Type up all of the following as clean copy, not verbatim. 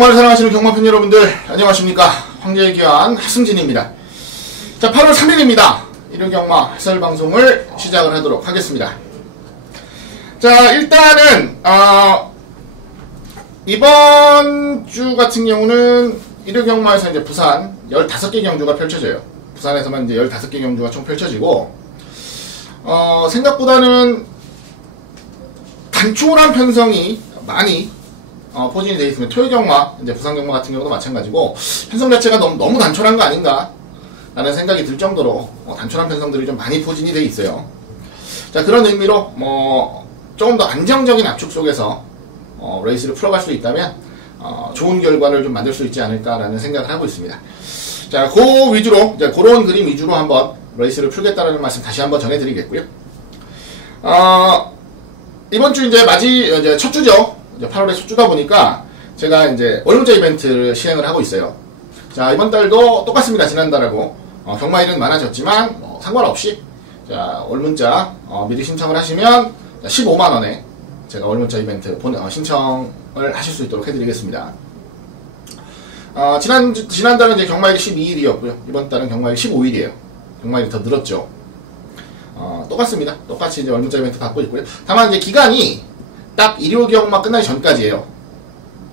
경마를 사랑하시는 경마팬 여러분들 안녕하십니까. 황제의 귀환 하승진입니다. 자, 8월 3일입니다. 일요경마 해설방송을 시작을 하도록 하겠습니다. 자, 일단은 이번 주 같은 경우는 일요경마에서 이제 부산 15개 경주가 펼쳐져요. 부산에서만 이제 15개 경주가 총 펼쳐지고 생각보다는 단촐한 편성이 많이 포진이 되어 있습니다. 토요경마, 이제 부산경마 같은 경우도 마찬가지고 편성 자체가 너무 단촐한 거 아닌가 라는 생각이 들 정도로 단촐한 편성들이 좀 많이 포진이 되어 있어요. 자, 그런 의미로 조금 더 안정적인 압축 속에서 레이스를 풀어갈 수 있다면 좋은 결과를 좀 만들 수 있지 않을까라는 생각을 하고 있습니다. 자, 그 위주로 이제 그런 그림 위주로 한번 레이스를 풀겠다라는 말씀 다시 한번 전해드리겠고요. 이번 주 이제 첫 주죠. 이제 8월에 첫 주다 보니까 제가 이제 월문자 이벤트를 시행을 하고 있어요. 자, 이번 달도 똑같습니다. 지난달하고 경마일은 많아졌지만 상관없이 자, 월문자 미리 신청을 하시면 15만원에 제가 월문자 이벤트 신청을 하실 수 있도록 해드리겠습니다. 지난달은 이제 경마일이 12일이었고요. 이번 달은 경마일이 15일이에요. 경마일이 더 늘었죠. 똑같습니다. 똑같이 이제 월문자 이벤트 받고 있고요. 다만 이제 기간이 딱 일요경마 끝나기 전까지예요.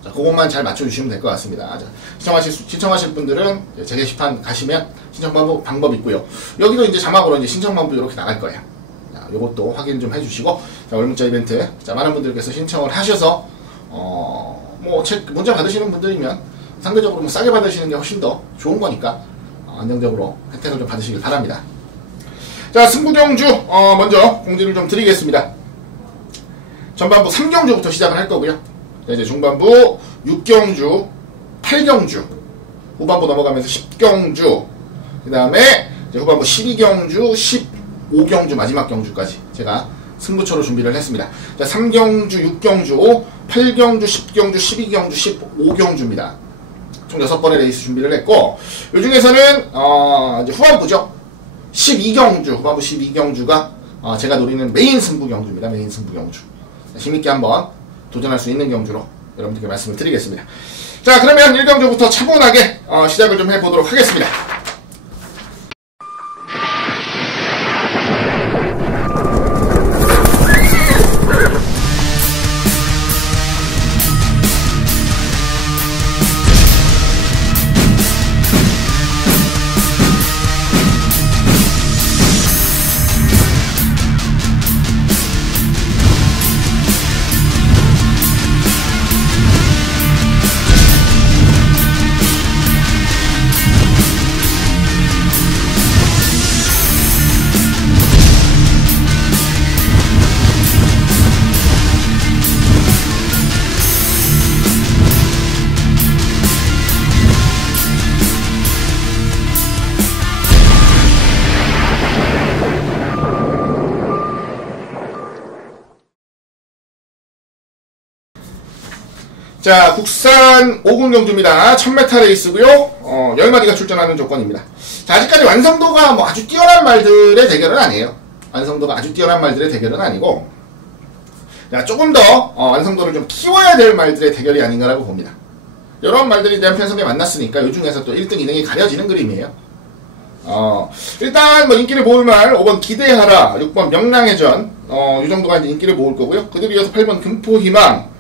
자, 그것만 잘 맞춰주시면 될 것 같습니다. 자, 신청하실 분들은 제 게시판 가시면 신청 방법 있고요. 여기도 이제 자막으로 이제 신청 방법 이렇게 나갈 거예요. 자, 요것도 확인 좀 해주시고, 자, 월문자 이벤트, 자, 많은 분들께서 신청을 하셔서, 문자 받으시는 분들이면 상대적으로 싸게 받으시는 게 훨씬 더 좋은 거니까, 안정적으로 혜택을 좀 받으시길 바랍니다. 자, 승부경주, 먼저 공지를 좀 드리겠습니다. 전반부 3경주부터 시작을 할 거고요. 이제 중반부 6경주, 8경주, 후반부 넘어가면서 10경주, 그 다음에 후반부 12경주, 15경주, 마지막 경주까지 제가 승부처로 준비를 했습니다. 자, 3경주, 6경주, 8경주, 10경주, 12경주, 15경주입니다. 총 6번의 레이스 준비를 했고, 이 중에서는, 이제 후반부죠. 12경주, 후반부 12경주가, 제가 노리는 메인 승부경주입니다. 메인 승부경주. 재밌게 한번 도전할 수 있는 경주로 여러분들께 말씀을 드리겠습니다. 자, 그러면 1경주부터 차분하게 시작을 좀 해보도록 하겠습니다. 자, 국산 5군 경주입니다. 1000m 레이스고요. 10마리가 출전하는 조건입니다. 자, 아직까지 완성도가 아주 뛰어난 말들의 대결은 아니에요. 완성도가 아주 뛰어난 말들의 대결은 아니고, 자, 조금 더 완성도를 좀 키워야 될 말들의 대결이 아닌가라고 봅니다. 여러 말들이 대한 편성에 만났으니까 이 중에서 또 1등, 2등이 가려지는 그림이에요. 일단 인기를 모을 말 5번 기대하라, 6번 명랑해전, 이 정도가 이제 인기를 모을 거고요. 그들 이어서 8번 금포희망,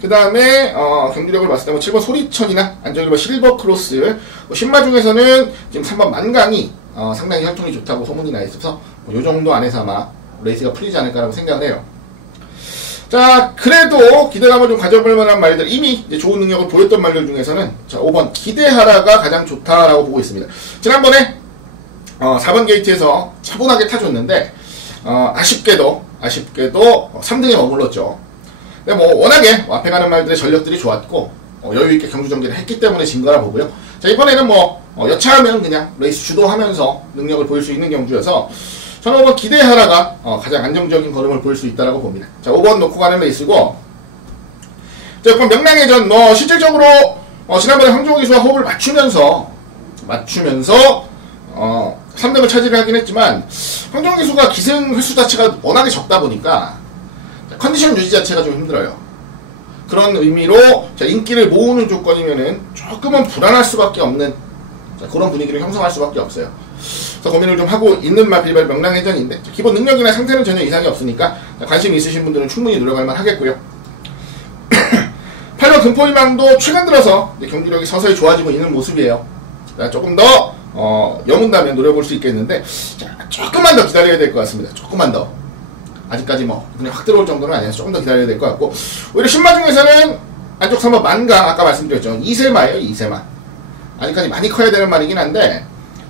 그 다음에 경주력을 봤을 때 7번 소리천이나 안정일번 실버크로스, 신마 중에서는 지금 3번 만강이 상당히 혈통이 좋다고 소문이 나 있어서 이 정도 안에서 아마 레이스가 풀리지 않을까라고 생각을 해요. 자, 그래도 기대감을 좀 가져볼 만한 말들, 이미 이제 좋은 능력을 보였던 말들 중에서는 자, 5번 기대하라가 가장 좋다라고 보고 있습니다. 지난번에 4번 게이트에서 차분하게 타줬는데 아쉽게도 3등에 머물렀죠. 근데 워낙에 앞에 가는 말들의 전력들이 좋았고, 여유있게 경주 정리를 했기 때문에 진 거라 보고요. 자, 이번에는 여차하면 그냥 레이스 주도하면서 능력을 보일 수 있는 경주여서, 저는 5번 기대하라가, 가장 안정적인 걸음을 보일 수 있다라고 봅니다. 자, 5번 놓고 가는 레이스고, 자, 그럼 명랑해전, 실질적으로, 지난번에 황종호 기수와 호흡을 맞추면서, 3등을 차지를 하긴 했지만, 황종호 기수가 기승 횟수 자체가 워낙에 적다 보니까, 컨디션 유지 자체가 좀 힘들어요. 그런 의미로 자, 인기를 모으는 조건이면은 조금은 불안할 수밖에 없는 자, 그런 분위기를 형성할 수밖에 없어요. 그래서 고민을 좀 하고 있는 마필발 명랑해전인데 기본 능력이나 상태는 전혀 이상이 없으니까 관심 있으신 분들은 충분히 노력할 만 하겠고요. 8번 금포희망도 최근 들어서 경기력이 서서히 좋아지고 있는 모습이에요. 조금 더 여문다면 노려볼 수 있겠는데 자, 조금만 더 기다려야 될 것 같습니다. 조금만 더. 아직까지 뭐 그냥 확 들어올 정도는 아니어서 조금 더 기다려야 될 것 같고 오히려 신마 중에서는 안쪽 3번 만강 아까 말씀드렸죠. 2세마예요. 2세마. 아직까지 많이 커야 되는 말이긴 한데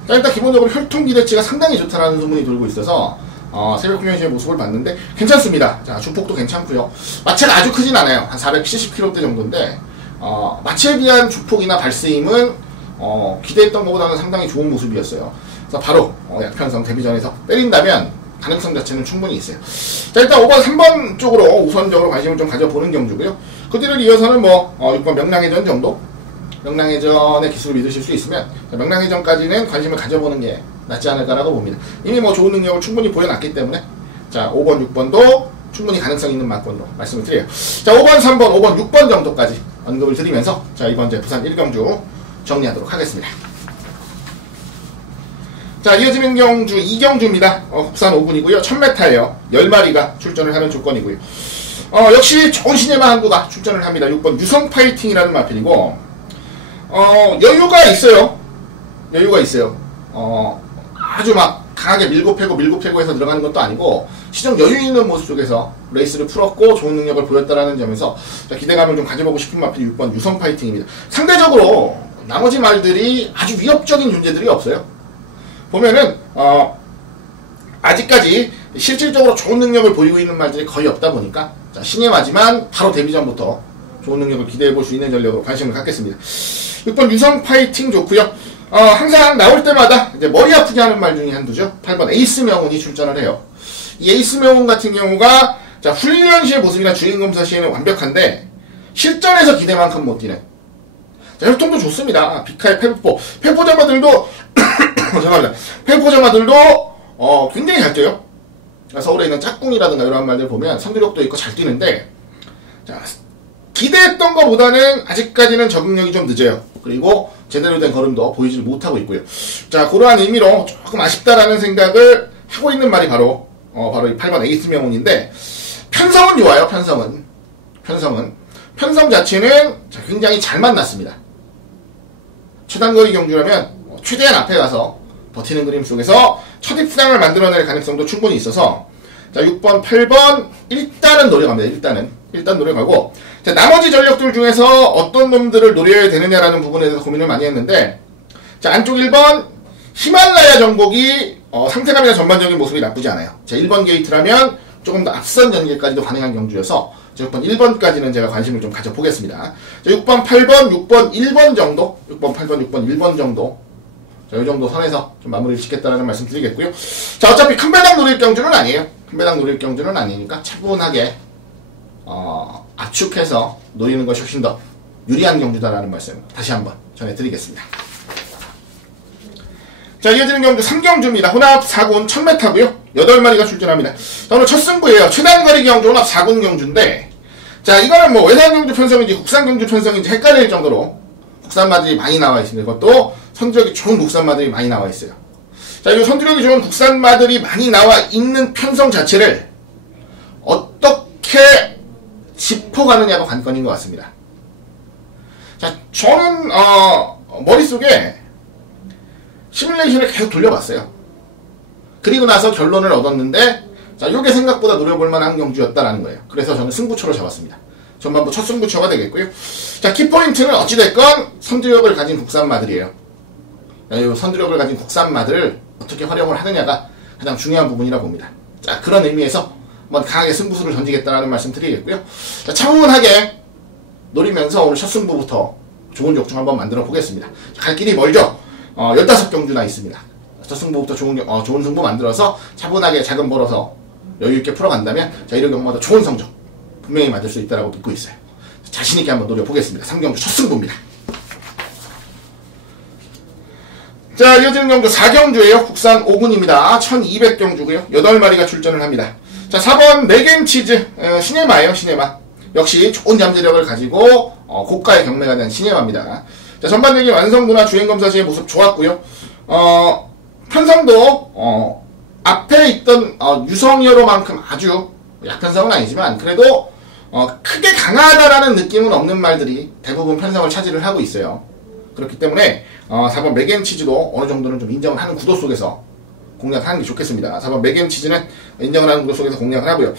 자, 일단 기본적으로 혈통 기대치가 상당히 좋다라는 소문이 돌고 있어서 새벽 훈련시의 모습을 봤는데 괜찮습니다. 자, 주폭도 괜찮고요. 마체가 아주 크진 않아요. 한 470kg대 정도인데 마체에 비한 주폭이나 발스힘은 기대했던 것보다는 상당히 좋은 모습이었어요. 그래서 바로 약편성 데뷔전에서 때린다면 가능성 자체는 충분히 있어요. 자, 일단 5번, 3번 쪽으로 우선적으로 관심을 좀 가져보는 경주고요. 그 뒤를 이어서는 6번 명랑해전 정도? 명랑해전의 기술을 믿으실 수 있으면 명랑해전까지는 관심을 가져보는 게 낫지 않을까라고 봅니다. 이미 좋은 능력을 충분히 보여놨기 때문에 자, 5번, 6번도 충분히 가능성 있는 막권으로 말씀을 드려요. 자, 5번, 3번, 5번, 6번 정도까지 언급을 드리면서 자, 이번 제 부산 1경주 정리하도록 하겠습니다. 자, 이어지는 경주 2경주입니다. 국산 5군이고요. 1000m예요. 10마리가 출전을 하는 조건이고요. 역시 좋은 시네마 한구가 출전을 합니다. 6번 유성 파이팅이라는 마필이고 여유가 있어요. 여유가 있어요. 아주 막 강하게 밀고 패고 해서 들어가는 것도 아니고 시정 여유 있는 모습 속에서 레이스를 풀었고 좋은 능력을 보였다라는 점에서 기대감을 좀 가져보고 싶은 마필이 6번 유성 파이팅입니다. 상대적으로 나머지 말들이 아주 위협적인 존재들이 없어요. 보면은 아직까지 실질적으로 좋은 능력을 보이고 있는 말들이 거의 없다 보니까 자, 신의 마지만 바로 데뷔전부터 좋은 능력을 기대해볼 수 있는 전력으로 관심을 갖겠습니다. 6번 유성 파이팅 좋고요. 항상 나올 때마다 이제 머리 아프게 하는 말 중에 한두죠. 8번 에이스 명운이 출전을 해요. 이 에이스 명운 같은 경우가 자, 훈련 시의 모습이나 주행 검사 시에는 완벽한데 실전에서 기대만큼 못 뛰는 자, 혈통도 좋습니다. 비카의 페포자마들도 죄송합니다. 페포자마들도 굉장히 잘 뛰어요. 서울에 있는 짝꿍이라든가 이런 말들 보면 선두력도 있고 잘 뛰는데 자, 기대했던 것보다는 아직까지는 적응력이 좀 늦어요. 그리고 제대로 된 걸음도 보이지 못하고 있고요. 자, 그러한 의미로 조금 아쉽다라는 생각을 하고 있는 말이 바로 이 8번 에이스 명운인데 편성은 좋아요. 편성 자체는 굉장히 잘 만났습니다. 최단거리 경주라면 최대한 앞에 가서 버티는 그림 속에서 첫 입상을 만들어낼 가능성도 충분히 있어서 자, 6번, 8번 일단은 노려갑니다. 일단 노려가고 자, 나머지 전력들 중에서 어떤 놈들을 노려야 되느냐라는 부분에 대해서 고민을 많이 했는데 자, 안쪽 1번 히말라야 정복이 상태감이나 전반적인 모습이 나쁘지 않아요. 자, 1번 게이트라면 조금 더 앞선 전개까지도 가능한 경주여서 6번, 1번까지는 제가 관심을 좀 가져보겠습니다. 자, 6번, 8번, 6번, 1번 정도 6번, 8번, 6번, 1번 정도 자, 이 정도 선에서 좀 마무리를 짓겠다라는 말씀 드리겠고요. 자, 어차피 큰 배당 노릴 경주는 아니에요. 큰 배당 노릴 경주는 아니니까 차분하게 압축해서 노리는 것이 훨씬 더 유리한 경주다라는 말씀 다시 한번 전해드리겠습니다. 자, 이어지는 경주 3경주입니다. 혼합 4군 1000m고요. 8마리가 출전합니다. 자, 오늘 첫 승부예요. 최단거리 경주 혼합 4군 경주인데 자, 이거는 외산 경주 편성인지 국산 경주 편성인지 헷갈릴 정도로 국산마들이 많이 나와 있습니다. 이것도 선두력이 좋은 국산마들이 많이 나와 있어요. 자, 이 선두력이 좋은 국산마들이 많이 나와 있는 편성 자체를 어떻게 짚어가느냐가 관건인 것 같습니다. 자, 저는 머릿속에 시뮬레이션을 계속 돌려봤어요. 그리고 나서 결론을 얻었는데 자, 요게 생각보다 노려볼 만한 경주였다라는 거예요. 그래서 저는 승부처로 잡았습니다. 전반부 첫 승부처가 되겠고요. 자, 키포인트는 어찌됐건 선두력을 가진 국산마들이에요. 이 선두력을 가진 국산마들을 어떻게 활용을 하느냐가 가장 중요한 부분이라고 봅니다. 자, 그런 의미에서 한번 강하게 승부수를 던지겠다라는 말씀 드리겠고요. 자, 차분하게 노리면서 오늘 첫 승부부터 좋은 격중 한번 만들어 보겠습니다. 갈 길이 멀죠? 15경주나 있습니다. 첫 승부부터 좋은 승부 만들어서 차분하게 작은 벌어서 여유있게 풀어간다면 자, 이런 경우마다 좋은 성적 분명히 만들 수 있다고 믿고 있어요. 자신있게 한번 노려보겠습니다. 3경주 첫 승부입니다. 자, 이어지는 경주 4경주예요. 국산 5군입니다. 1200경주고요. 8마리가 출전을 합니다. 자, 4번 맥앤치즈 시네마예요. 시네마. 역시 좋은 잠재력을 가지고 고가의 경매가 된 신예화입니다. 자, 전반적인 완성도나 주행검사 시의 모습 좋았고요. 편성도 앞에 있던 유성여로만큼 아주 약편성은 아니지만 그래도 크게 강하다라는 느낌은 없는 말들이 대부분 편성을 차지를 하고 있어요. 그렇기 때문에 4번 맥앤치즈도 어느 정도는 좀 인정을 하는 구도 속에서 공략을 하는 게 좋겠습니다. 4번 맥앤치즈는 인정을 하는 구도 속에서 공략을 하고요.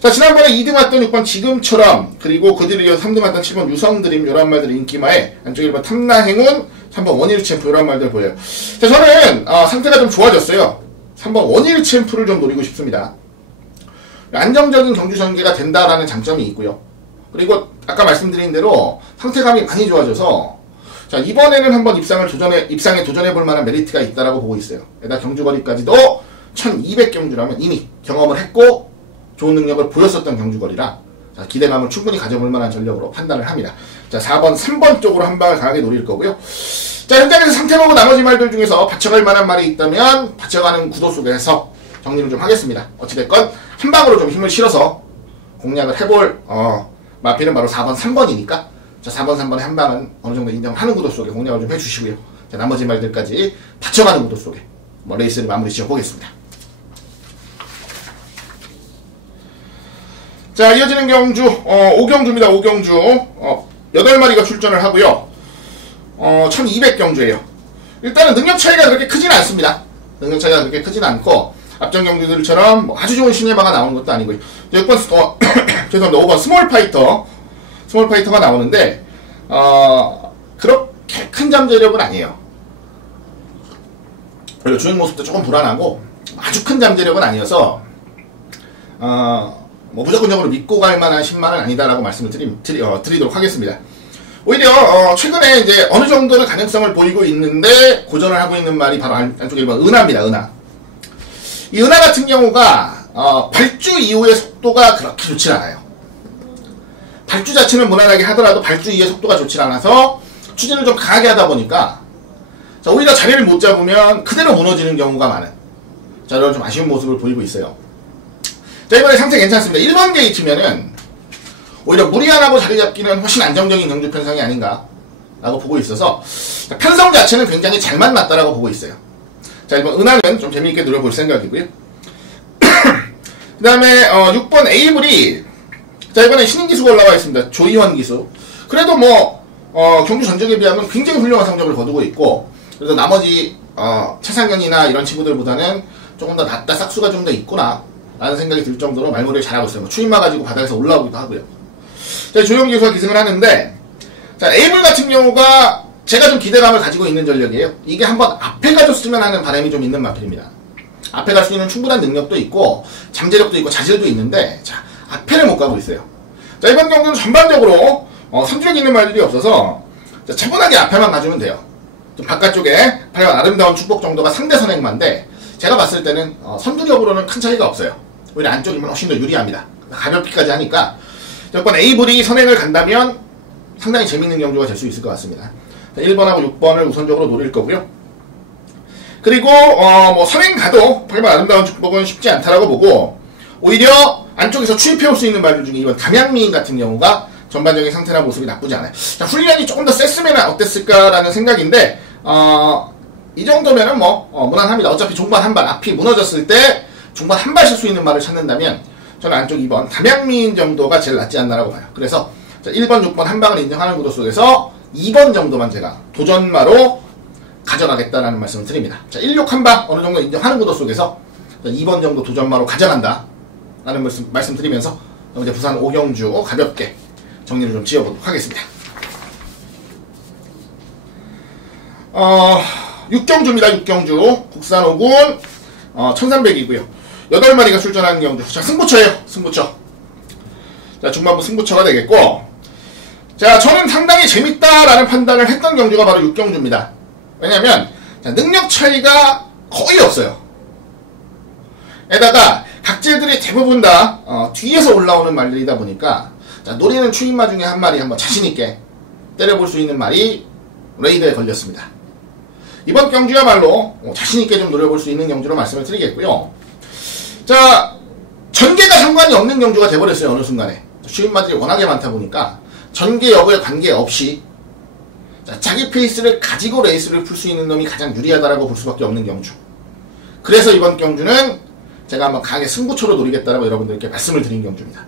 자, 지난번에 2등 왔던 6번 지금처럼, 그리고 그 뒤로 3등 왔던 7번 유성드림, 요런 말들이 인기마에, 안쪽 1번 탐나행운, 3번 원일챔프, 요런 말들 보여요. 자, 저는 상태가 좀 좋아졌어요. 3번 원일챔프를 좀 노리고 싶습니다. 안정적인 경주 전개가 된다라는 장점이 있고요. 그리고 아까 말씀드린 대로 상태감이 많이 좋아져서, 자, 이번에는 한번 입상에 도전해볼 만한 메리트가 있다라고 보고 있어요. 게다가 경주거리까지도 1200경주라면 이미 경험을 했고 좋은 능력을 보였었던 경주거리라, 자, 기대감을 충분히 가져볼 만한 전력으로 판단을 합니다. 자, 4번, 3번 쪽으로 한 방을 강하게 노릴 거고요. 자, 현장에서 상태 보고 나머지 말들 중에서 받쳐갈 만한 말이 있다면 받쳐가는 구도 속에서 정리를 좀 하겠습니다. 어찌됐건 한 방으로 좀 힘을 실어서 공략을 해볼 마필은 바로 4번, 3번이니까 자, 4번, 3번의 한 방은 어느 정도 인정하는 구도 속에 공략을 좀 해주시고요. 자, 나머지 말들까지 받쳐가는 구도 속에 레이스를 마무리 지어보겠습니다. 자, 이어지는 경주 5경주입니다. 5경주 8마리가 출전을 하고요. 1200경주예요. 일단은 능력 차이가 그렇게 크진 않습니다. 능력 차이가 그렇게 크진 않고 앞전 경주들처럼 뭐 아주 좋은 신예마가 나오는 것도 아니고요. 6번 죄송합니다. 5번 스몰파이터가 나오는데 그렇게 큰 잠재력은 아니에요. 그리고 주행 모습도 조금 불안하고 아주 큰 잠재력은 아니어서 뭐 무조건적으로 믿고 갈 만한 신마는 아니다라고 말씀을 드리도록 하겠습니다. 오히려 최근에 이제 어느 정도는 가능성을 보이고 있는데 고전을 하고 있는 말이 바로 안쪽에 1번 은하입니다. 은하. 이 은하 같은 경우가 발주 이후의 속도가 그렇게 좋지 않아요. 발주 자체는 무난하게 하더라도 발주 이후의 속도가 좋지 않아서 추진을 좀 강하게 하다 보니까 자, 오히려 자리를 못 잡으면 그대로 무너지는 경우가 많은, 자, 이런 좀 아쉬운 모습을 보이고 있어요. 자, 이번에 상태 괜찮습니다. 1번 게이트면은 오히려 무리 안 하고 자리 잡기는 훨씬 안정적인 경주 편성이 아닌가 라고 보고 있어서 편성 자체는 굉장히 잘 만났다라고 보고 있어요. 자, 이번 은하는 좀 재미있게 노려볼 생각이고요. 그 다음에 6번 에이블이, 자, 이번에 신인 기수가 올라와 있습니다. 조이원 기수. 그래도 뭐 경주 전적에 비하면 굉장히 훌륭한 성적을 거두고 있고, 그래서 나머지 차상현이나 이런 친구들보다는 조금 더 낫다, 싹수가 좀 더 있구나 라는 생각이 들 정도로 말머리를 잘하고 있어요. 뭐 추임마 가지고 바닥에서 올라오기도 하고요. 자, 조이원 기수가 기승을 하는데, 자, 에이블 같은 경우가 제가 좀 기대감을 가지고 있는 전력이에요. 이게 한번 앞에 가줬으면 하는 바람이 좀 있는 마필입니다. 앞에 갈 수 있는 충분한 능력도 있고 잠재력도 있고 자질도 있는데, 자, 앞에를 못 가고 있어요. 자, 이번 경기는 전반적으로 선두력 있는 말들이 없어서 자, 차분하게 앞에만 가주면 돼요. 좀 바깥쪽에 8번 아름다운 축복 정도가 상대 선행마인데 제가 봤을 때는 선두력으로는 큰 차이가 없어요. 오히려 안쪽이면 훨씬 더 유리합니다. 가볍기까지 하니까 여권 A불이 선행을 간다면 상당히 재밌는 경주가 될 수 있을 것 같습니다. 자, 1번하고 6번을 우선적으로 노릴 거고요. 그리고 뭐 선행 가도 8번 아름다운 축복은 쉽지 않다라고 보고, 오히려 안쪽에서 추입해올 수 있는 말들 중에 이번 담양미인 같은 경우가 전반적인 상태나 모습이 나쁘지 않아요. 자, 훈련이 조금 더 셌으면 어땠을까라는 생각인데 이 정도면은 뭐 무난합니다. 어차피 종반 한 발 앞이 무너졌을 때 종반 한 발 쓸 수 있는 말을 찾는다면 저는 안쪽 2번 담양미인 정도가 제일 낫지 않나라고 봐요. 그래서 자, 1번, 6번 한 방을 인정하는 구도 속에서 2번 정도만 제가 도전마로 가져가겠다라는 말씀을 드립니다. 자, 1, 6 한 방 어느 정도 인정하는 구도 속에서 2번 정도 도전마로 가져간다 라는 말씀 드리면서 이제 부산 5경주 가볍게 정리를 좀 지어보도록 하겠습니다. 6경주입니다. 6경주 국산 5군 1300이고요 8마리가 출전하는 경주. 자, 승부처예요. 승부처. 자, 중반부 승부처가 되겠고, 자, 저는 상당히 재밌다라는 판단을 했던 경주가 바로 6경주입니다. 왜냐면 자, 능력 차이가 거의 없어요. 에다가 각질들이 대부분 다 뒤에서 올라오는 말들이다 보니까 자, 노리는 추임마 중에 한 마리 한번 자신있게 때려볼 수 있는 말이 레이더에 걸렸습니다. 이번 경주야말로 자신있게 좀 노려볼 수 있는 경주로 말씀을 드리겠고요. 자, 전개가 상관이 없는 경주가 돼버렸어요. 어느 순간에 추임마들이 워낙에 많다 보니까 전개 여부에 관계없이 자기 페이스를 가지고 레이스를 풀 수 있는 놈이 가장 유리하다라고 볼 수밖에 없는 경주. 그래서 이번 경주는 제가 한번 강하게 승부처로 노리겠다라고 여러분들께 말씀을 드린 경주입니다.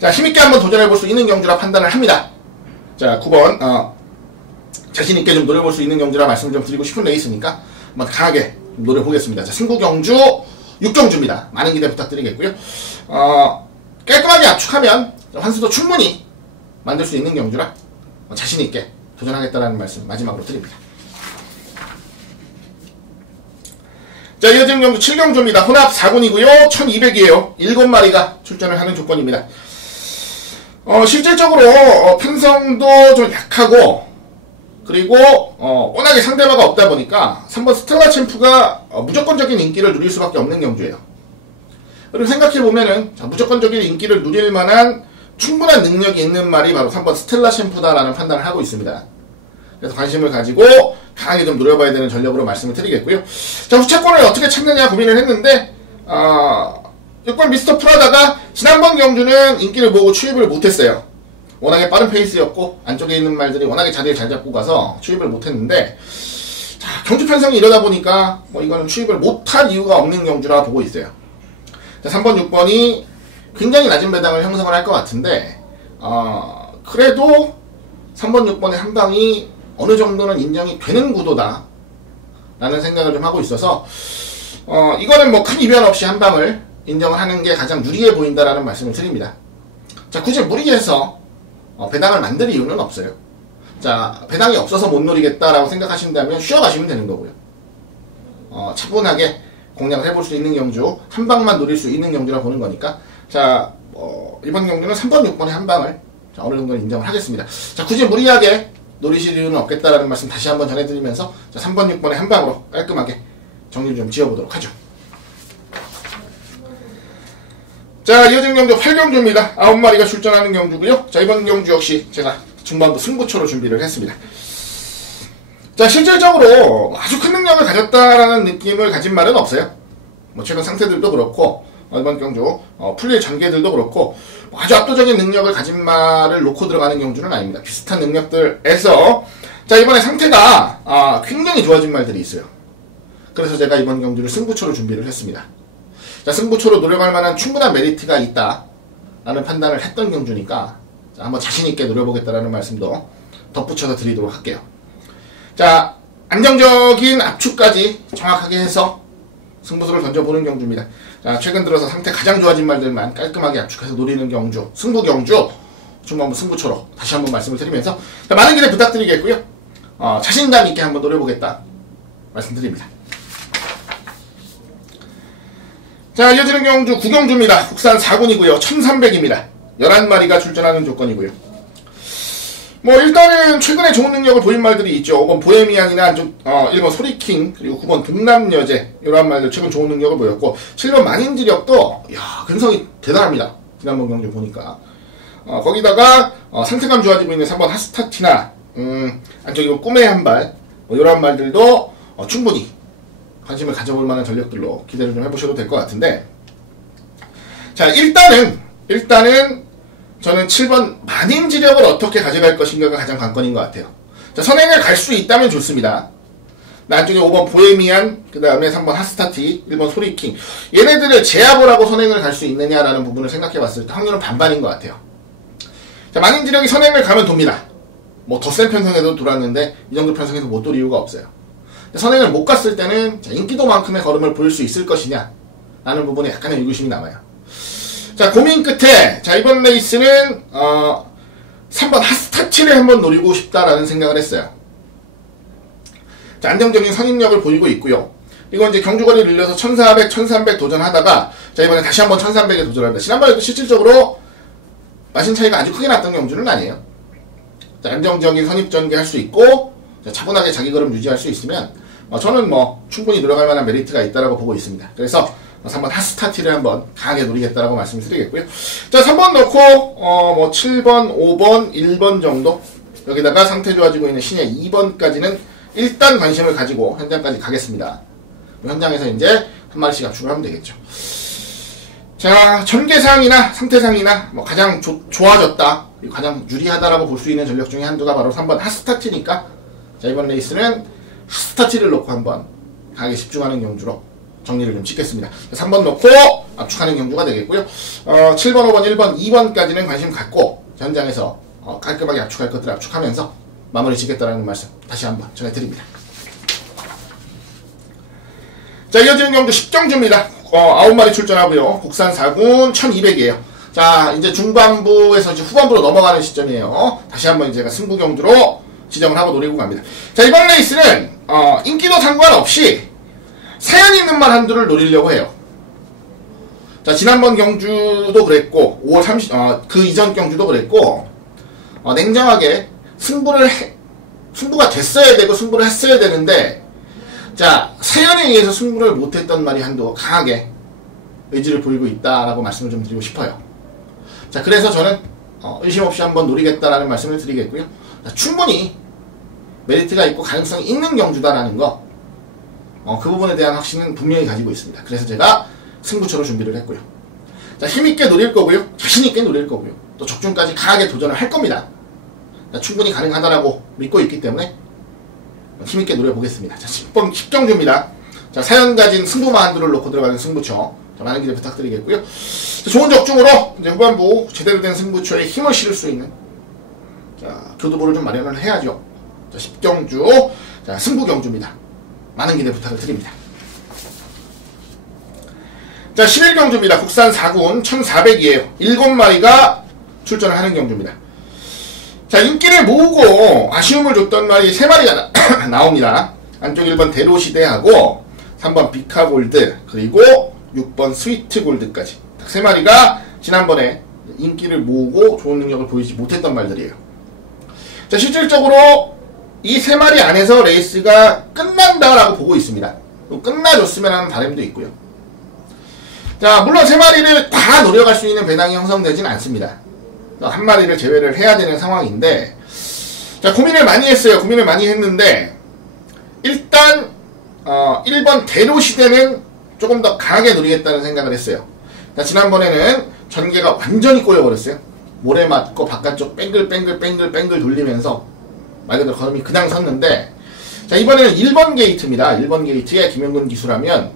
자, 힘있게 한번 도전해볼 수 있는 경주라 판단을 합니다. 자, 9번 자신있게 좀 노려볼 수 있는 경주라 말씀을 좀 드리고 싶은 레이스니까 한번 강하게 노려보겠습니다. 자, 승부 경주 6경주입니다. 많은 기대 부탁드리겠고요. 깔끔하게 압축하면 환수도 충분히 만들 수 있는 경주라 자신있게 도전하겠다라는 말씀 마지막으로 드립니다. 자, 이어지는 경주 7경주입니다. 혼합 4군이고요. 1200이에요. 7마리가 출전을 하는 조건입니다. 실질적으로 편성도 좀 약하고 그리고 워낙에 상대마가 없다 보니까 3번 스텔라 챔프가 무조건적인 인기를 누릴 수밖에 없는 경주예요. 그리고 생각해보면은 무조건적인 인기를 누릴 만한 충분한 능력이 있는 말이 바로 3번 스텔라 챔프다라는 판단을 하고 있습니다. 그래서 관심을 가지고 강하게 좀 노려봐야 되는 전력으로 말씀을 드리겠고요. 자, 후차권을 어떻게 찾느냐 고민을 했는데 6번 미스터 프라다가 지난번 경주는 인기를 모으고 추입을 못했어요. 워낙에 빠른 페이스였고 안쪽에 있는 말들이 워낙에 자리를 잘 잡고 가서 추입을 못했는데 자, 경주 편성이 이러다 보니까 이거는 추입을 못할 이유가 없는 경주라 보고 있어요. 자, 3번 6번이 굉장히 낮은 배당을 형성을 할 것 같은데 그래도 3번 6번의 한방이 어느 정도는 인정이 되는 구도다 라는 생각을 좀 하고 있어서 이거는 큰 이변 없이 한방을 인정을 하는 게 가장 유리해 보인다라는 말씀을 드립니다. 자, 굳이 무리해서 배당을 만들 이유는 없어요. 자, 배당이 없어서 못 노리겠다라고 생각하신다면 쉬어가시면 되는 거고요. 차분하게 공략을 해볼 수 있는 경주, 한 방만 노릴 수 있는 경주라 보는 거니까 자, 이번 경주는 3번 6번의 한 방을 어느 정도는 인정을 하겠습니다. 자, 굳이 무리하게 노리실 이유는 없겠다라는 말씀 다시 한번 전해드리면서 자, 3번 6번의 한 방으로 깔끔하게 정리를 좀 지어보도록 하죠. 자, 이어진 경주 8경주입니다. 9마리가 출전하는 경주고요. 자, 이번 경주 역시 제가 중반부 승부처로 준비를 했습니다. 자, 실질적으로 아주 큰 능력을 가졌다라는 느낌을 가진 말은 없어요. 최근 상태들도 그렇고 이번 경주 풀릴 전개들도 그렇고 아주 압도적인 능력을 가진 말을 놓고 들어가는 경주는 아닙니다. 비슷한 능력들에서 자, 이번에 상태가 굉장히 좋아진 말들이 있어요. 그래서 제가 이번 경주를 승부처로 준비를 했습니다. 자, 승부처로 노려갈 만한 충분한 메리트가 있다라는 판단을 했던 경주니까 자, 한번 자신있게 노려보겠다라는 말씀도 덧붙여서 드리도록 할게요. 자, 안정적인 압축까지 정확하게 해서 승부수를 던져보는 경주입니다. 자, 최근 들어서 상태 가장 좋아진 말들만 깔끔하게 압축해서 노리는 경주, 승부 경주, 중반부 승부처로 다시 한번 말씀을 드리면서 자, 많은 기대 부탁드리겠고요. 자신감 있게 한번 노려보겠다 말씀드립니다. 자, 이어지는 경주 9경주입니다. 국산 4군이고요. 1300입니다. 11마리가 출전하는 조건이고요. 일단은 최근에 좋은 능력을 보인 말들이 있죠. 5번 보헤미안이나 1번 소리킹, 그리고 9번 동남여제, 이런 말들 최근 좋은 능력을 보였고, 7번 만인지력도, 근성이 대단합니다. 지난번 경주 보니까. 거기다가, 상태감 좋아지고 있는 3번 하스타티나, 안쪽에 꿈의 한 발, 이런 말들도, 충분히 관심을 가져볼 만한 전력들로 기대를 좀 해보셔도 될 것 같은데, 자, 일단은 저는 7번 만인지력을 어떻게 가져갈 것인가가 가장 관건인 것 같아요. 자, 선행을 갈 수 있다면 좋습니다. 안쪽에 5번 보헤미안, 그 다음에 3번 하스타티, 1번 소리킹, 얘네들을 제압을 하고 선행을 갈 수 있느냐라는 부분을 생각해 봤을 때 확률은 반반인 것 같아요. 자, 만인지력이 선행을 가면 돕니다. 더 센 편성에도 돌았는데 이 정도 편성에서 못 돌 이유가 없어요. 선행을 못 갔을 때는 인기도만큼의 걸음을 보일 수 있을 것이냐 라는 부분에 약간의 의구심이 남아요. 자, 고민 끝에 자, 이번 레이스는 3번 하스타치를 한번 노리고 싶다라는 생각을 했어요. 자, 안정적인 선임력을 보이고 있고요. 이건 이제 경주거리를 늘려서 1400, 1300 도전하다가 자, 이번에 다시 한번 1300에 도전합니다. 지난번에도 실질적으로 마신 차이가 아주 크게 났던 경주는 아니에요. 자, 안정적인 선입전개 할 수 있고 자, 차분하게 자기 걸음 유지할 수 있으면 저는 충분히 노려갈 만한 메리트가 있다라고 보고 있습니다. 그래서 3번 하스타티를 한번 강하게 노리겠다라고 말씀드리겠고요. 자, 3번 넣고 7번, 5번, 1번 정도 여기다가 상태 좋아지고 있는 신예 2번까지는 일단 관심을 가지고 현장까지 가겠습니다. 현장에서 이제 한 마리씩 압축을 하면 되겠죠. 자, 전개상이나 상태상이나 뭐 가장 좋아졌다, 가장 유리하다라고 볼 수 있는 전력 중에 한두가 바로 3번 핫스타트니까, 자, 이번 레이스는 핫스타트를 놓고 한번 강하게 집중하는 경주로 정리를 좀 짓겠습니다. 3번 놓고 압축하는 경주가 되겠고요. 7번, 5번, 1번, 2번까지는 관심 갖고 현장에서 깔끔하게 압축할 것들을 압축하면서 마무리 짓겠다는 말씀 다시 한번 전해드립니다. 자, 이어지는 경주 10경주입니다. 9마리 출전하고요. 국산 4군 1200이에요. 자, 이제 중반부에서 이제 후반부로 넘어가는 시점이에요. 다시 한번 제가 승부 경주로 지정을 하고 노리고 갑니다. 자, 이번 레이스는 인기도 상관없이 사연 있는 말 한두를 노리려고 해요. 자, 지난번 경주도 그랬고 5월 30, 그 이전 경주도 그랬고, 냉정하게 승부가 됐어야 되고 승부를 했어야 되는데, 자, 사연에 의해서 승부를 못했던 말이 한두 강하게 의지를 보이고 있다라고 말씀을 좀 드리고 싶어요. 자, 그래서 저는 의심 없이 한번 노리겠다라는 말씀을 드리겠고요. 자, 충분히 메리트가 있고 가능성이 있는 경주다라는 거, 그 부분에 대한 확신은 분명히 가지고 있습니다. 그래서 제가 승부처로 준비를 했고요. 자, 힘있게 노릴 거고요. 자신있게 노릴 거고요. 또 적중까지 강하게 도전을 할 겁니다. 자, 충분히 가능하다라고 믿고 있기 때문에 힘있게 노려보겠습니다. 자, 10경주입니다. 자, 사연 가진 승부마 한두를 놓고 들어가는 승부처. 자, 많은 기대 부탁드리겠고요. 자, 좋은 적중으로 이제 후반부 제대로 된 승부처에 힘을 실을 수 있는, 자, 교두보를 좀 마련을 해야죠. 자, 10경주. 자, 승부경주입니다. 많은 기대 부탁을 드립니다. 자, 11경주입니다. 국산 4군 1400이에요. 7마리가 출전을 하는 경주입니다. 자, 인기를 모으고 아쉬움을 줬던 말이 3마리가 나옵니다. 안쪽 1번 대로시대하고 3번 비카골드, 그리고 6번 스위트골드까지 3마리가 지난번에 인기를 모으고 좋은 능력을 보이지 못했던 말들이에요. 자, 실질적으로 이 3마리 안에서 레이스가 끝난다라고 보고 있습니다. 끝나줬으면 하는 바람도 있고요. 자, 물론 3마리를 다 노려갈 수 있는 배당이 형성되진 않습니다. 한 마리를 제외를 해야 되는 상황인데, 자, 고민을 많이 했어요. 고민을 많이 했는데, 일단 1번 대로시대는 조금 더 강하게 노리겠다는 생각을 했어요. 자, 지난번에는 전개가 완전히 꼬여버렸어요. 모래 맞고 바깥쪽 뺑글 돌리면서 말 그대로 걸음이 그냥 섰는데, 자, 이번에는 1번 게이트입니다. 1번 게이트에 김영근 기수라면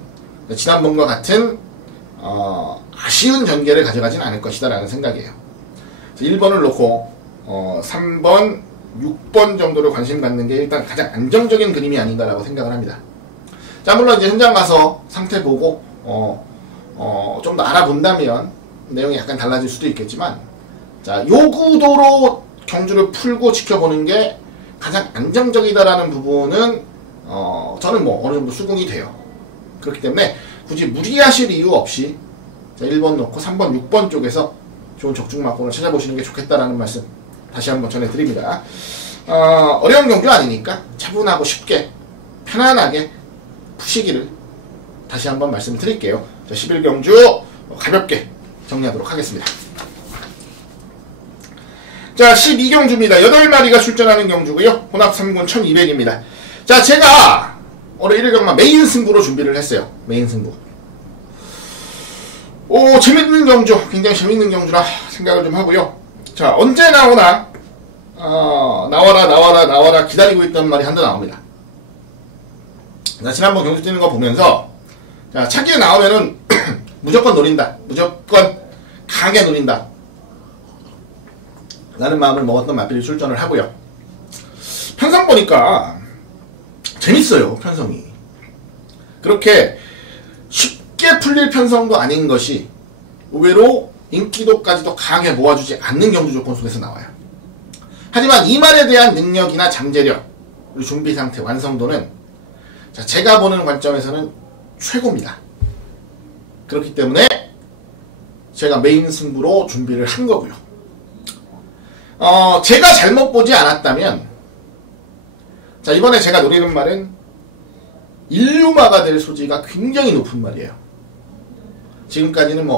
지난번과 같은 아쉬운 전개를 가져가진 않을 것이다 라는 생각이에요. 1번을 놓고 3번, 6번 정도를 관심 갖는 게 일단 가장 안정적인 그림이 아닌가라고 생각을 합니다. 자, 물론 이제 현장 가서 상태 보고 좀 더 알아본다면 내용이 약간 달라질 수도 있겠지만, 자, 요 구도로 경주를 풀고 지켜보는 게 가장 안정적이다라는 부분은 저는 뭐 어느 정도 수긍이 돼요. 그렇기 때문에 굳이 무리하실 이유 없이, 자, 1번 놓고 3번, 6번 쪽에서 좋은 적중마권을 찾아보시는 게 좋겠다라는 말씀 다시 한번 전해드립니다. 어려운 경주 아니니까 차분하고 쉽게 편안하게 푸시기를 다시 한번 말씀을 드릴게요. 자, 11경주 가볍게 정리하도록 하겠습니다. 자, 12경주입니다. 8마리가 출전하는 경주고요. 혼합 3군 1200입니다. 자, 제가 올해 1일경마 메인 승부로 준비를 했어요. 메인 승부. 재밌는 경주, 굉장히 재밌는 경주라 생각을 좀 하고요. 자, 언제 나오나, 나와라 기다리고 있던 말이 한두 나옵니다. 자, 지난번 경주 뛰는 거 보면서, 자, 차기에 나오면은 무조건 노린다. 무조건 강하게 노린다. 라는 마음을 먹었던 맛들이 출전을 하고요. 편성 보니까 재밌어요, 편성이. 그렇게 쉽게 풀릴 편성도 아닌 것이 의외로 인기도까지도 강하게 모아주지 않는 경주 조건 속에서 나와요. 하지만 이 말에 대한 능력이나 잠재력, 그리고 준비 상태, 완성도는, 자, 제가 보는 관점에서는 최고입니다. 그렇기 때문에 제가 메인 승부로 준비를 한 거고요. 제가 잘못 보지 않았다면, 자, 이번에 제가 노리는 말은 인류마가 될 소지가 굉장히 높은 말이에요. 지금까지는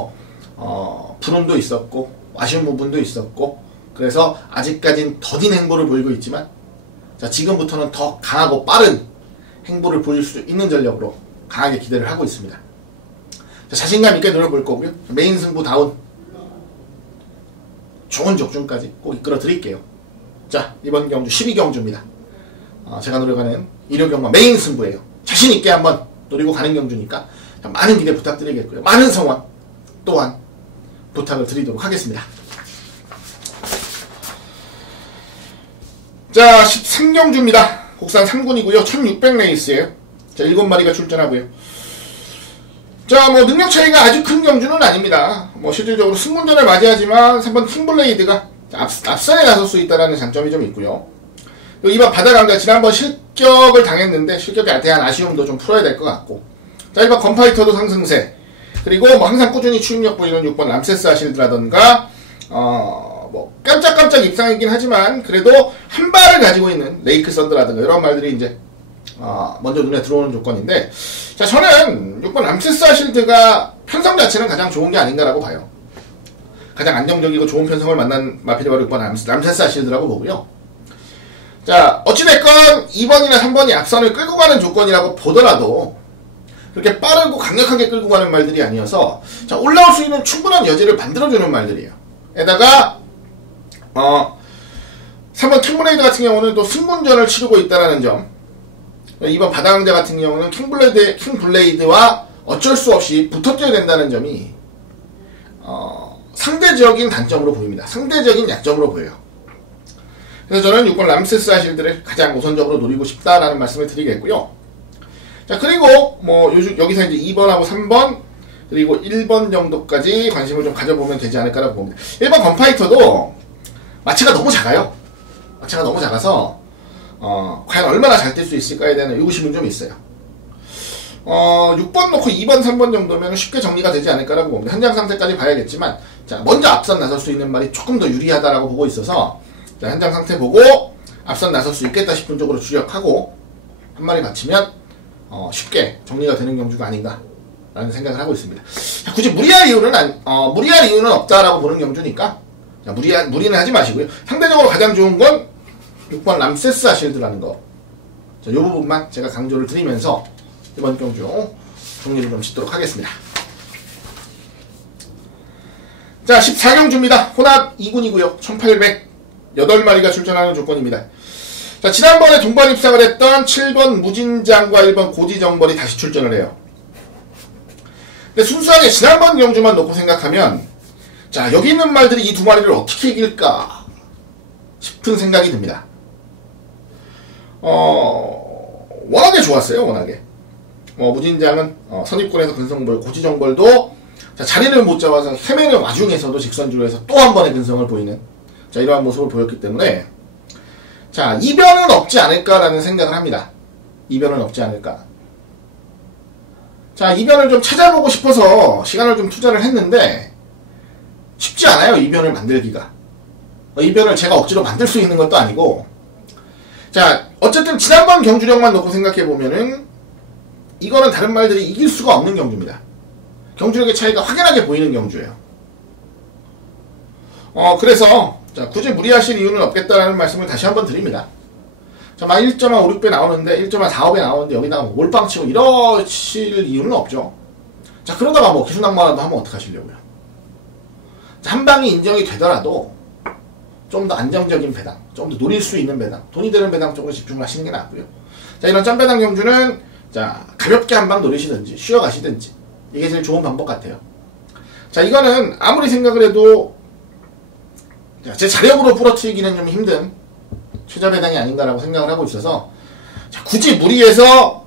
불운도 있었고 아쉬운 부분도 있었고, 그래서 아직까진 더딘 행보를 보이고 있지만, 자, 지금부터는 더 강하고 빠른 행보를 보일 수 있는 전력으로 강하게 기대를 하고 있습니다. 자신감 있게 노려볼 거고요. 메인 승부다운 좋은 적중까지 꼭 이끌어 드릴게요. 자, 이번 경주 12경주입니다. 제가 노려가는 일요경마 메인 승부예요. 자신 있게 한번 노리고 가는 경주니까 많은 기대 부탁드리겠고요. 많은 성원 또한 부탁을 드리도록 하겠습니다. 자, 13경주입니다. 국산 3군이고요. 1600레이스예요. 자, 7마리가 출전하고요. 자, 뭐 능력 차이가 아주 큰 경주는 아닙니다. 뭐 실질적으로 승문전을 맞이하지만 3번 킹블레이드가 앞선에 나설 수 있다는 장점이 좀 있고요. 이번 바다강자 지난번 실격을 당했는데 실격에 대한 아쉬움도 좀 풀어야 될 것 같고, 자, 1번 건파이터도 상승세, 그리고 뭐 항상 꾸준히 추임력 보이는 6번 람세스 아실드라던가 뭐 깜짝깜짝 입상이긴 하지만 그래도 한 발을 가지고 있는 레이크 썬드라든가 이런 말들이 이제 먼저 눈에 들어오는 조건인데, 자, 저는 6번 람세스 아실드가 편성 자체는 가장 좋은 게 아닌가라고 봐요. 가장 안정적이고 좋은 편성을 만난 마필이 바로 6번 람세스 아실드라고 보고요. 자, 어찌됐건 2번이나 3번이 앞선을 끌고 가는 조건이라고 보더라도 그렇게 빠르고 강력하게 끌고 가는 말들이 아니어서, 자, 올라올 수 있는 충분한 여지를 만들어주는 말들이에요. 에다가 3번 킹블레이드 같은 경우는 또 승문전을 치르고 있다는 점, 이번 바다강자 같은 경우는 킹블레이드와 어쩔 수 없이 붙어줘야 된다는 점이 상대적인 단점으로 보입니다. 상대적인 약점으로 보여요. 그래서 저는 6번 람세스 아실드를 가장 우선적으로 노리고 싶다라는 말씀을 드리겠고요. 자, 그리고 뭐 여기서 이제 2번하고 3번 그리고 1번 정도까지 관심을 좀 가져보면 되지 않을까라고 봅니다. 1번 건파이터도 마체가 너무 작아요. 마체가 너무 작아서 과연 얼마나 잘 뛸 수 있을까에 대한 의구심은 좀 있어요. 6번 놓고 2번, 3번 정도면 쉽게 정리가 되지 않을까라고 봅니다. 현장 상태까지 봐야겠지만, 자, 먼저 앞선 나설 수 있는 말이 조금 더 유리하다라고 보고 있어서, 자, 현장 상태 보고 앞선 나설 수 있겠다 싶은 쪽으로 주력하고 한 마리 맞추면 쉽게 정리가 되는 경주가 아닌가라는 생각을 하고 있습니다. 자, 굳이 무리할 이유는 없다라고 보는 경주니까, 자, 무리는 하지 마시고요. 상대적으로 가장 좋은 건 6번 람세스 아실드라는 거. 자, 이 부분만 제가 강조를 드리면서 이번 경주 정리를 좀 짓도록 하겠습니다. 자, 14경주입니다. 혼합 2군이고요. 1808마리가 출전하는 조건입니다. 자, 지난번에 동반 입상을 했던 7번 무진장과 1번 고지정벌이 다시 출전을 해요. 근데 순수하게 지난번 경주만 놓고 생각하면, 자, 여기 있는 말들이 이 두 마리를 어떻게 이길까 싶은 생각이 듭니다. 워낙에 좋았어요. 워낙에. 무진장은 선입군에서 근성벌, 고지정벌도 자, 자리를 못 잡아서 헤매는 와중에서도 직선주로 해서 또 한 번의 근성을 보이는, 자, 이러한 모습을 보였기 때문에, 자, 이변은 없지 않을까라는 생각을 합니다. 이변은 없지 않을까. 자, 이변을 좀 찾아보고 싶어서 시간을 좀 투자를 했는데 쉽지 않아요. 이변을 만들기가. 이변을 제가 억지로 만들 수 있는 것도 아니고, 자, 어쨌든 지난번 경주력만 놓고 생각해보면은 이거는 다른 말들이 이길 수가 없는 경주입니다. 경주력의 차이가 확연하게 보이는 경주예요. 그래서 자, 굳이 무리하실 이유는 없겠다라는 말씀을 다시 한번 드립니다. 자, 막 1.56배 나오는데 1.45배 나오는데 여기다가 뭐 몰빵 치고 이러실 이유는 없죠. 자, 그러다가 뭐 기술낭만도 하면 어떡하시려고요. 자, 한 방이 인정이 되더라도 좀 더 안정적인 배당, 좀 더 노릴 수 있는 배당, 돈이 되는 배당 쪽으로 집중을 하시는 게 낫고요. 자, 이런 짬배당 경주는 자, 가볍게 한 방 노리시든지 쉬어가시든지 이게 제일 좋은 방법 같아요. 자, 이거는 아무리 생각을 해도 자, 제 자력으로 부러뜨리기는 좀 힘든 최저 배당이 아닌가라고 생각을 하고 있어서, 자, 굳이 무리해서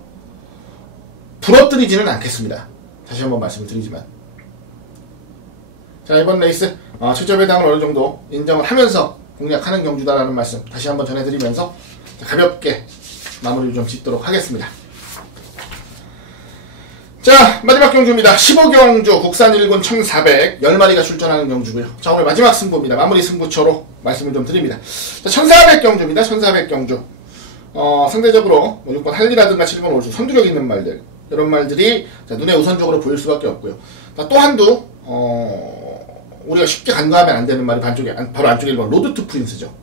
부러뜨리지는 않겠습니다. 다시 한번 말씀을 드리지만, 자, 이번 레이스 최저 배당을 어느 정도 인정을 하면서 공략하는 경주다라는 말씀 다시 한번 전해드리면서 가볍게 마무리를 좀 짓도록 하겠습니다. 자, 마지막 경주입니다. 15경주 국산 1군 1400 10마리가 출전하는 경주고요. 자, 오늘 마지막 승부입니다. 마무리 승부처로 말씀을 좀 드립니다. 자, 1400경주입니다. 1400경주. 상대적으로 6번 할리라든가 7번 올수 선두력 있는 말들, 이런 말들이 자, 눈에 우선적으로 보일 수밖에 없고요. 자, 또 한두 우리가 쉽게 간과하면 안 되는 말이 바로 안쪽에 1번 로드 투 프린스죠.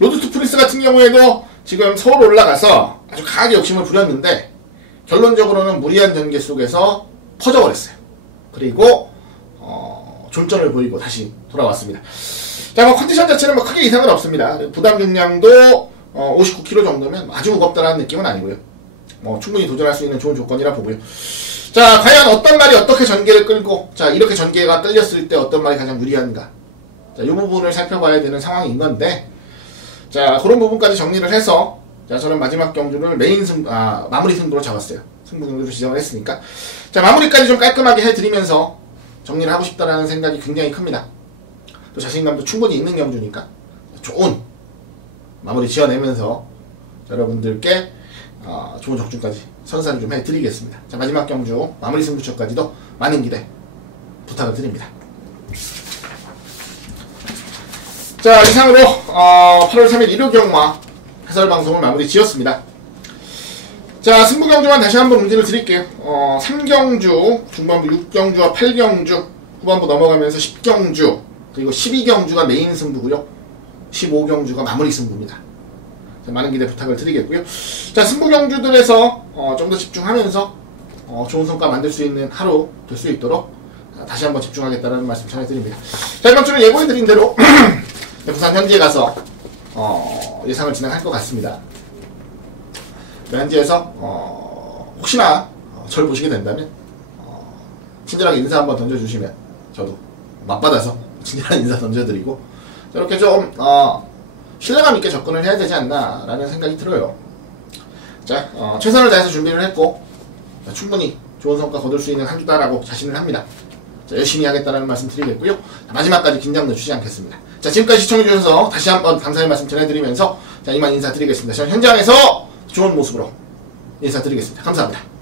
로드 투 프린스 같은 경우에도 지금 서울 올라가서 아주 강하게 욕심을 부렸는데 결론적으로는 무리한 전개 속에서 퍼져버렸어요. 그리고 졸전을 보이고 다시 돌아왔습니다. 자, 뭐 컨디션 자체는 뭐 크게 이상은 없습니다. 부담 중량도 59kg 정도면 아주 무겁다라는 느낌은 아니고요. 뭐 충분히 도전할 수 있는 좋은 조건이라 보고요. 자, 과연 어떤 말이 어떻게 전개를 끌고, 자, 이렇게 전개가 끌렸을 때 어떤 말이 가장 유리한가. 자, 이 부분을 살펴봐야 되는 상황인 건데, 자, 그런 부분까지 정리를 해서, 자, 저는 마지막 경주를 마무리 승부로 잡았어요. 승부 경주로 지정을 했으니까. 자, 마무리까지 좀 깔끔하게 해드리면서 정리를 하고 싶다라는 생각이 굉장히 큽니다. 또 자신감도 충분히 있는 경주니까 좋은 마무리 지어내면서 여러분들께 좋은 적중까지 선사를 좀 해드리겠습니다. 자, 마지막 경주 마무리 승부처까지도 많은 기대 부탁을 드립니다. 자, 이상으로 8월 3일 일요경마 해설방송을 마무리 지었습니다. 자, 승부경주만 다시 한번 문제를 드릴게요. 3경주, 중반부 6경주와 8경주, 후반부 넘어가면서 10경주, 그리고 12경주가 메인 승부고요. 15경주가 마무리 승부입니다. 자, 많은 기대 부탁을 드리겠고요. 자, 승부경주들에서 좀 더 집중하면서 좋은 성과 만들 수 있는 하루 될 수 있도록 다시 한번 집중하겠다는 말씀 전해드립니다. 자, 이번 주는 예고해드린 대로 부산 현지에 가서 예상을 진행할 것 같습니다. 현지에서 혹시나 절 보시게 된다면 친절하게 인사 한번 던져주시면 저도 맞받아서 친절한 인사 던져드리고 이렇게 좀 신뢰감 있게 접근을 해야 되지 않나 라는 생각이 들어요. 자, 최선을 다해서 준비를 했고 충분히 좋은 성과 거둘 수 있는 한 주다라고 자신을 합니다. 자, 열심히 하겠다는 말씀 드리겠고요. 마지막까지 긴장 늦추지 않겠습니다. 자, 지금까지 시청해주셔서 다시 한번 감사의 말씀 전해드리면서 자, 이만 인사드리겠습니다. 저는 현장에서 좋은 모습으로 인사드리겠습니다. 감사합니다.